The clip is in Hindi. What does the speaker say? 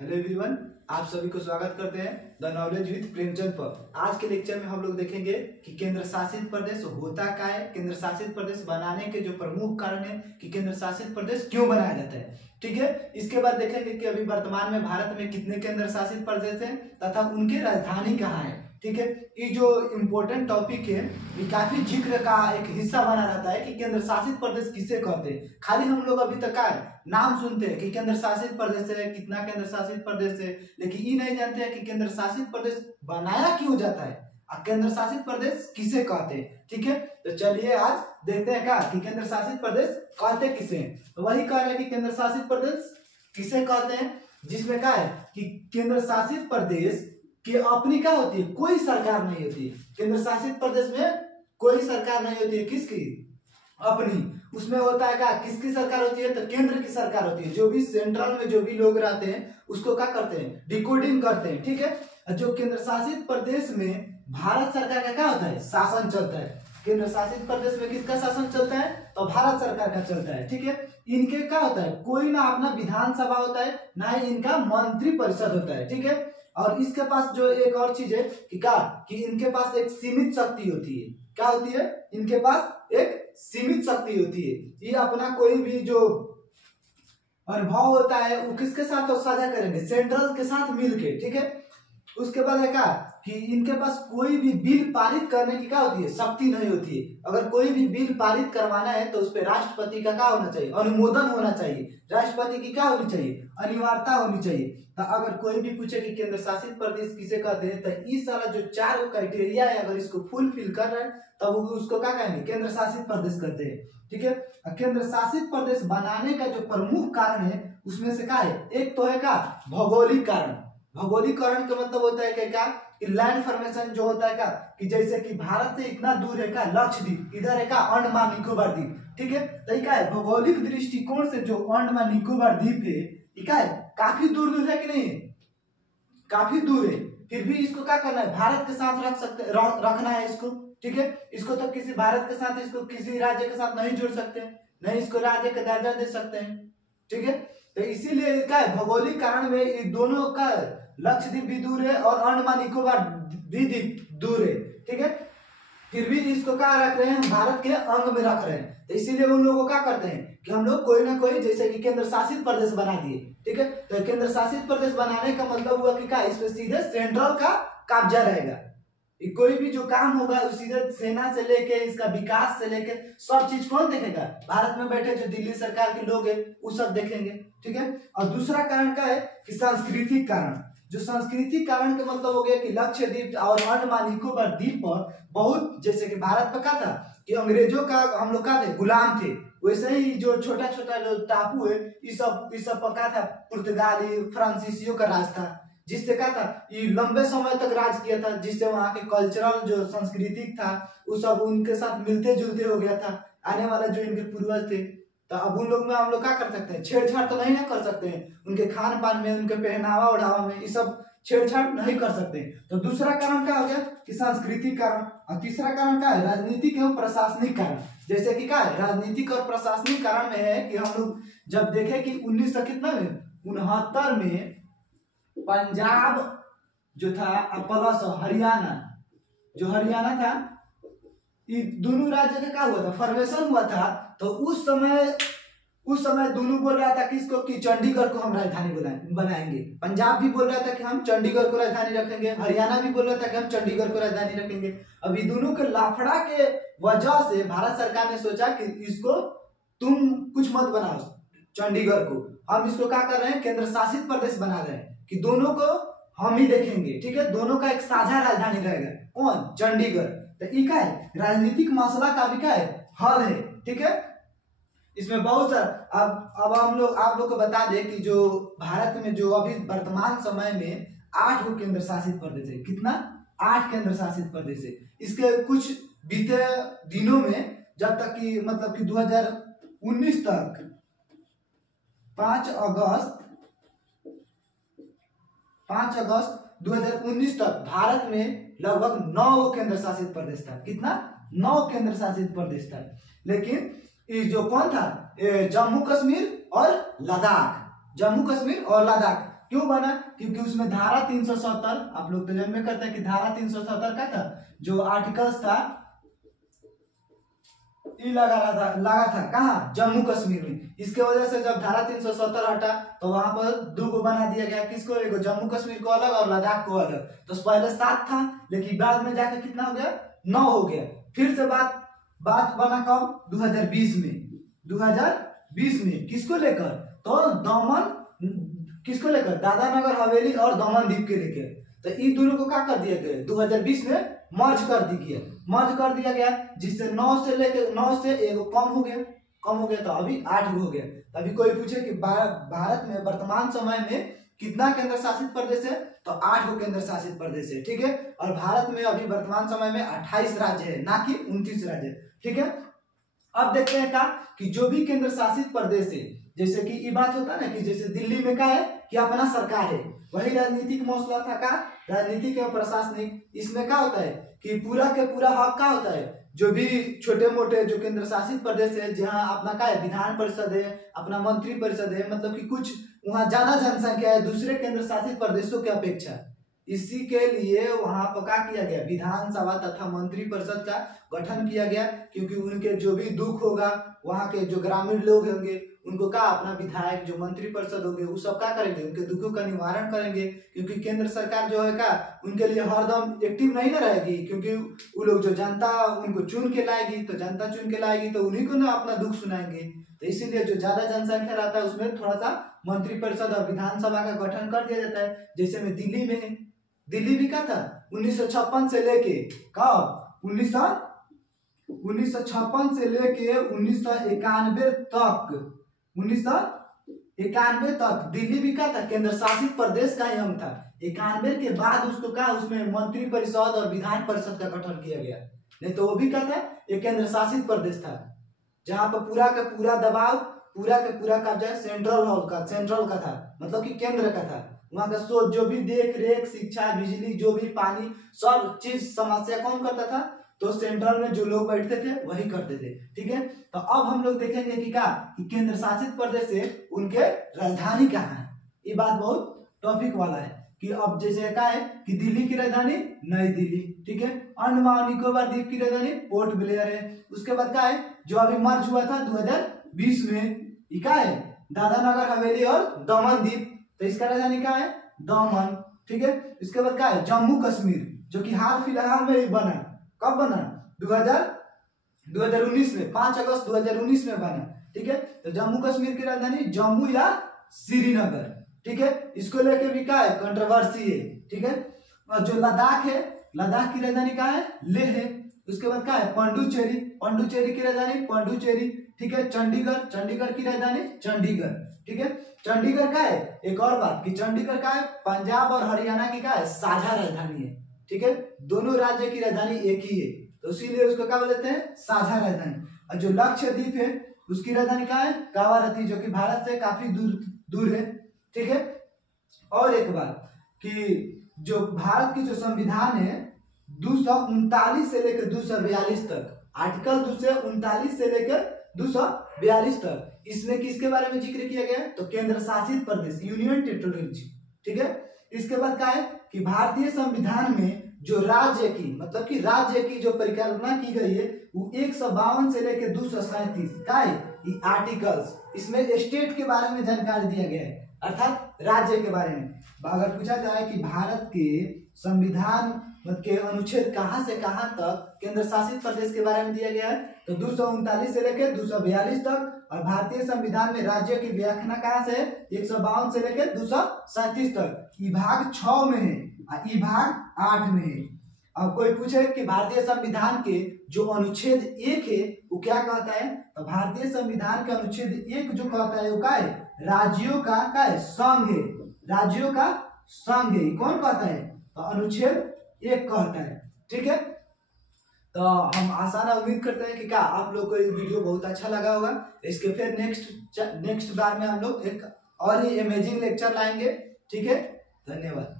हेलो एवरीवन, आप सभी को स्वागत करते हैं द नॉलेज विद प्रेमचंद पर। आज के लेक्चर में हम लोग देखेंगे कि केंद्र शासित प्रदेश होता क्या है, केंद्र शासित प्रदेश बनाने के जो प्रमुख कारण है कि केंद्र शासित प्रदेश क्यों बनाया जाता है। ठीक है, इसके बाद देखेंगे कि अभी वर्तमान में भारत में कितने केंद्र शासित प्रदेश हैं तथा उनकी राजधानी कहाँ है। ठीक है, ये जो इम्पोर्टेंट टॉपिक है ये काफी जिक्र का एक हिस्सा बना रहता है कि केंद्र शासित प्रदेश किसे कहते हैं। खाली हम लोग अभी तक का नाम सुनते हैं कि केंद्र शासित प्रदेश है, कितना केंद्र शासित प्रदेश है, लेकिन ये नहीं जानते हैं कि केंद्र शासित प्रदेश बनाया क्यों जाता है और केंद्र शासित प्रदेश किसे कहते हैं। ठीक है, तो चलिए आज देखते हैं क्या कि केंद्र शासित प्रदेश कहते किसे हैं। तो वही कह रहे हैं कि केंद्र शासित प्रदेश किसे कहते हैं, जिसमें क्या है कि केंद्र शासित प्रदेश कि अपनी क्या होती है, कोई सरकार नहीं होती है। केंद्र शासित प्रदेश में कोई सरकार नहीं होती है, किसकी, अपनी। उसमें होता है क्या, किसकी सरकार होती है, तो केंद्र की सरकार होती है। जो भी सेंट्रल में जो भी लोग रहते हैं उसको क्या करते हैं, डिकोडिंग करते हैं। ठीक है, जो केंद्र शासित प्रदेश में भारत सरकार का क्या होता है, शासन चलता है। केंद्र शासित प्रदेश में किसका शासन चलता है, तो भारत सरकार का चलता है। ठीक है, इनके क्या होता है, कोई ना अपना विधानसभा होता है ना ही इनका मंत्री परिषद होता है। ठीक है, और इसके पास जो एक और चीज है कि क्या कि इनके पास एक सीमित शक्ति होती है। क्या होती है, इनके पास एक सीमित शक्ति होती है। ये अपना कोई भी जो अनुभव होता है वो किसके साथ तो साझा करेंगे, सेंट्रल के साथ मिलके। ठीक है, उसके बाद है क्या कि इनके पास कोई भी बिल पारित करने की क्या होती है, शक्ति नहीं होती है। अगर कोई भी बिल पारित करवाना है तो उस पर राष्ट्रपति का क्या होना चाहिए, अनुमोदन होना चाहिए। राष्ट्रपति की क्या होनी चाहिए, अनिवार्यता होनी चाहिए। तो अगर कोई भी पूछे कि केंद्र शासित प्रदेश किसे कहते हैं, तो इस सारा जो 4 क्राइटेरिया है अगर इसको फुलफिल कर रहे हैं तब तो उसको क्या कहेंगे, केंद्र शासित प्रदेश कहते हैं। ठीक है, केंद्र शासित प्रदेश बनाने का जो प्रमुख कारण है उसमें से क्या है, एक तो है क्या, भौगोलिक कारण। भौगोलिक कारण का मतलब होता है क्या कि लैंड फॉर्मेशन जो होता है क्या कि जैसे कि भारत से इतना दूर है क्या लक्षद्वीप, इधर है क्या अंडमान निकोबार द्वीप। ठीक है, तो क्या है, भौगोलिक दृष्टिकोण से जो अंडमान निकोबार द्वीप है क्या है, काफी दूर दूर है कि नहीं, काफी दूर है। फिर भी इसको क्या करना है, भारत के साथ रखना है इसको। ठीक है, इसको तो किसी भारत के साथ, इसको किसी राज्य के साथ नहीं जोड़ सकते, नहीं इसको राज्य का दर्जा दे सकते हैं। ठीक है, तो इसीलिए क्या है, भौगोलिक कारण में ये दोनों का लक्षद्वीप भी दूर है और अंडमान निकोबार भी दूर है। ठीक है, फिर भी इसको क्या रख रहे हैं, भारत के अंग में रख रहे हैं। तो इसीलिए उन लोगों को क्या करते हैं कि हम लोग कोई ना कोई जैसे कि केंद्र शासित प्रदेश बना दिए। ठीक है, तो केंद्र शासित प्रदेश बनाने का मतलब हुआ कि क्या, इसमें सीधे सेंट्रल का कब्जा रहेगा। कोई भी जो काम होगा सीधे सेना से लेके इसका विकास से लेके सब चीज कौन देखेगा, भारत में बैठे जो दिल्ली सरकार के लोग हैं वो सब देखेंगे। ठीक है, और दूसरा कारण क्या है कि सांस्कृतिक कारण। जो सांस्कृतिक कारण का मतलब हो गया कि लक्षद्वीप और अंडमान निकोबार द्वीप पर बहुत, जैसे कि भारत में क्या था कि अंग्रेजों का हम लोग क्या थे, गुलाम थे, वैसे ही जो छोटा छोटा जो टापू है इस सब पर क्या था, पुर्तगाली फ्रांसीसियों का राज था, जिससे क्या था ये लंबे समय तक राज किया था, जिससे वहां के कल्चरल जो सांस्कृतिक था वो सब उनके साथ मिलते जुलते हो गया था। आने वाला जो इनके पूर्वज थे, तो अब उन लोग में हम लोग क्या कर सकते हैं, छेड़छाड़ तो नहीं ना कर सकते हैं, उनके खान पान में, उनके पहनावा ओढ़ावा में ये सब छेड़छाड़ नहीं कर सकते। तो दूसरा कारण क्या हो गया कि सांस्कृतिक कारण। और तीसरा कारण क्या है, राजनीतिक एवं प्रशासनिक कारण। जैसे कि क्या है, राजनीतिक और प्रशासनिक कारण में है कि हम लोग जब देखे कि 1969 में पंजाब जो था प्लस हरियाणा, जो हरियाणा था, ये दोनों राज्य का क्या हुआ था, फॉर्मेशन हुआ था। तो उस समय दोनों बोल रहा था किसको कि चंडीगढ़ को हम राजधानी बनाएंगे। पंजाब भी बोल रहा था कि हम चंडीगढ़ को राजधानी रखेंगे, हरियाणा भी बोल रहा था कि हम चंडीगढ़ को राजधानी रखेंगे। अभी दोनों के लाफड़ा के वजह से भारत सरकार ने सोचा कि इसको तुम कुछ मत बनाओ चंडीगढ़ को, हम इसको क्या कर रहे हैं, केंद्र शासित प्रदेश बना रहे हैं कि दोनों को हम ही देखेंगे। ठीक है, दोनों का एक साझा राजधानी रहेगा, कौन, चंडीगढ़। तो ये क्या है, राजनीतिक मसला का भी क्या है, हल है। ठीक है, इसमें बहुत सारा अब हम लोग आप लोग को बता दें कि जो भारत में जो अभी वर्तमान समय में 8 केंद्र शासित प्रदेश है। कितना, 8 केंद्र शासित प्रदेश है। इसके कुछ बीते दिनों में जब तक कि मतलब कि 2019 तक 5 अगस्त 2019 तक भारत में लगभग 9 केंद्र शासित प्रदेश था। कितना, 9 केंद्र शासित प्रदेश था। लेकिन ये जो कौन था, जम्मू कश्मीर और लद्दाख, जम्मू कश्मीर और लद्दाख क्यों बना? क्योंकि उसमें धारा 370, आप लोग तो जन्म करते हैं कि धारा 370 का था जो आर्टिकल्स था, ये लगा था कहाँ? जम्मू कश्मीर में। इसके वजह से जब धारा 370 हटा तो वहां पर दो को बना दिया गया, किसको? एगो जम्मू कश्मीर को अलग और लद्दाख को अलग। तो पहले 7 था, लेकिन बाद में जाकर कितना हो गया? 9 हो गया। फिर से बात बना कब? 2020 में। 2020 में किसको लेकर? तो दमन, किसको लेकर? दादरा नगर हवेली और दमन दीप के लेकर। तो इन दोनों को क्या कर दिया गया? 2020 में मर्ज कर दिया गया, जिससे 9 से लेकर 9 से एगो कम हो गया तो अभी 8 हो गया। अभी कोई पूछे कि भारत में वर्तमान समय में कितना केंद्र शासित प्रदेश है? तो 8 गो केंद्र शासित प्रदेश है, ठीक है। और भारत में अभी वर्तमान समय में 28 राज्य है, ना कि 29 राज्य, ठीक है। अब देखते हैं कि जो भी केंद्र शासित प्रदेश है, जैसे कि ये बात होता है ना कि जैसे दिल्ली में क्या है कि अपना सरकार है, वही राजनीतिक मसला था राजनीतिक एवं प्रशासनिक। इसमें क्या होता है कि पूरा के पूरा हक क्या होता है? जो भी छोटे मोटे जो केंद्र शासित प्रदेश है, जहाँ अपना क्या है, विधान परिषद है, अपना मंत्री परिषद है, मतलब कि कुछ वहाँ ज्यादा जनसंख्या है दूसरे केंद्र शासित प्रदेशों की अपेक्षा। इसी के लिए वहां पर क्या किया गया? विधानसभा तथा मंत्री परिषद का गठन किया गया, क्योंकि उनके जो भी दुख होगा, वहां के जो ग्रामीण लोग होंगे उनको क्या अपना विधायक जो मंत्री परिषद होंगे वो सब क्या करेंगे? उनके दुखों का निवारण करेंगे। क्योंकि केंद्र सरकार जो है उनके लिए हरदम एक्टिव नहीं ना रहेगी, क्योंकि वो लोग जो जनता उनको चुन के लाएगी, तो जनता चुन के लाएगी तो उन्हीं को ना अपना दुख सुनाएंगे। तो इसीलिए जो ज्यादा जनसंख्या रहता है उसमें थोड़ा सा मंत्री परिषद और विधानसभा का गठन कर दिया जाता है। जैसे में दिल्ली में है, दिल्ली भी क्या था 1956 से लेके कब 1956 से लेके 1991 तक दिल्ली भी क्या था? केंद्र शासित प्रदेश का ही अंग था। 91 के बाद उसको क्या उसमें मंत्री परिषद और विधान परिषद का गठन किया गया, नहीं तो वो भी क्या था? एक केंद्र शासित प्रदेश था, जहां पर पूरा का पूरा दबाव, पूरा का पूरा कब्जा सेंट्रल का था, मतलब कि केंद्र का था। वहां का सोच जो भी देख रेख, शिक्षा, बिजली, जो भी पानी, सब चीज समस्या कौन करता था? तो सेंट्रल में जो लोग बैठते थे वही करते थे, ठीक है। तो अब हम लोग देखेंगे कि केंद्र शासित प्रदेश से उनके राजधानी कहाँ है। ये बात बहुत टॉपिक वाला है कि अब जैसे क्या है कि दिल्ली की राजधानी नई दिल्ली, ठीक है। अंडमान निकोबार द्वीप की राजधानी पोर्ट ब्लेयर है। उसके बाद क्या है जो अभी मर्ज हुआ था 2020 में, ये क्या है? दादरा नगर हवेली और दमन द्वीप, तो इसका राजधानी क्या है? दमन, ठीक है। इसके बाद क्या है? जम्मू कश्मीर, जो कि हाल फिलहाल में ही बना। कब बना? 2019 में, 5 अगस्त 2019 में बना, ठीक है। तो जम्मू कश्मीर की राजधानी जम्मू या श्रीनगर, ठीक है। इसको लेके भी क्या है? कंट्रोवर्सी है, ठीक है। और जो लद्दाख है, लद्दाख की राजधानी क्या है? लेह है। उसके बाद क्या है? पंडुचेरी की राजधानी पंडुचेरी, ठीक है। चंडीगढ़ की राजधानी चंडीगढ़, ठीक है। चंडीगढ़ का है, एक और बात कि चंडीगढ़ का है पंजाब और हरियाणा की क्या है? साझा राजधानी है, ठीक है। दोनों राज्य की राजधानी एक ही है, तो इसीलिए उसको क्या बोलते हैं? साझा राजधानी। और जो लक्षद्वीप है उसकी राजधानी क्या है? कावारत्ती, जो कि भारत से काफी दूर है, ठीक है। और एक बात कि जो भारत की जो संविधान है 239 से लेकर 242 तक, आर्टिकल 239 से लेकर 242 तक, इसमें किसके बारे में जिक्र किया गया है? तो केंद्र शासित प्रदेश, यूनियन टेरिटोरी, ठीक है। इसके बाद क्या है कि भारतीय संविधान में जो राज्य की, मतलब कि राज्य की जो परिकल्पना की गई है वो 152 से लेकर 237 का है ये आर्टिकल्स। इसमें स्टेट के बारे में जानकारी दिया गया है, अर्थात राज्य के बारे में। अगर पूछा जाए कि भारत के संविधान के अनुच्छेद कहां से कहां तक केंद्र शासित प्रदेश के बारे में दिया गया है, तो 239 से लेकर 242 तक। और भारतीय संविधान में राज्य की व्याख्या कहां से? 152 से लेकर 237 तक। ई भाग 6 में है और ई भाग 8 में है। अब कोई पूछे कि भारतीय संविधान के जो अनुच्छेद 1 है वो क्या कहता है, तो भारतीय संविधान के अनुच्छेद 1 जो कहता है वो क्या है? राज्यों का क्या है? संघ है, राज्यों का संघ है। कौन कहता है? तो अनुच्छेद 1 कहता है, ठीक है। तो हम आसान उम्मीद करते हैं कि क्या आप लोग को ये वीडियो बहुत अच्छा लगा होगा। इसके फिर नेक्स्ट बार में हम लोग एक और ही अमेजिंग लेक्चर लाएंगे, ठीक है। धन्यवाद।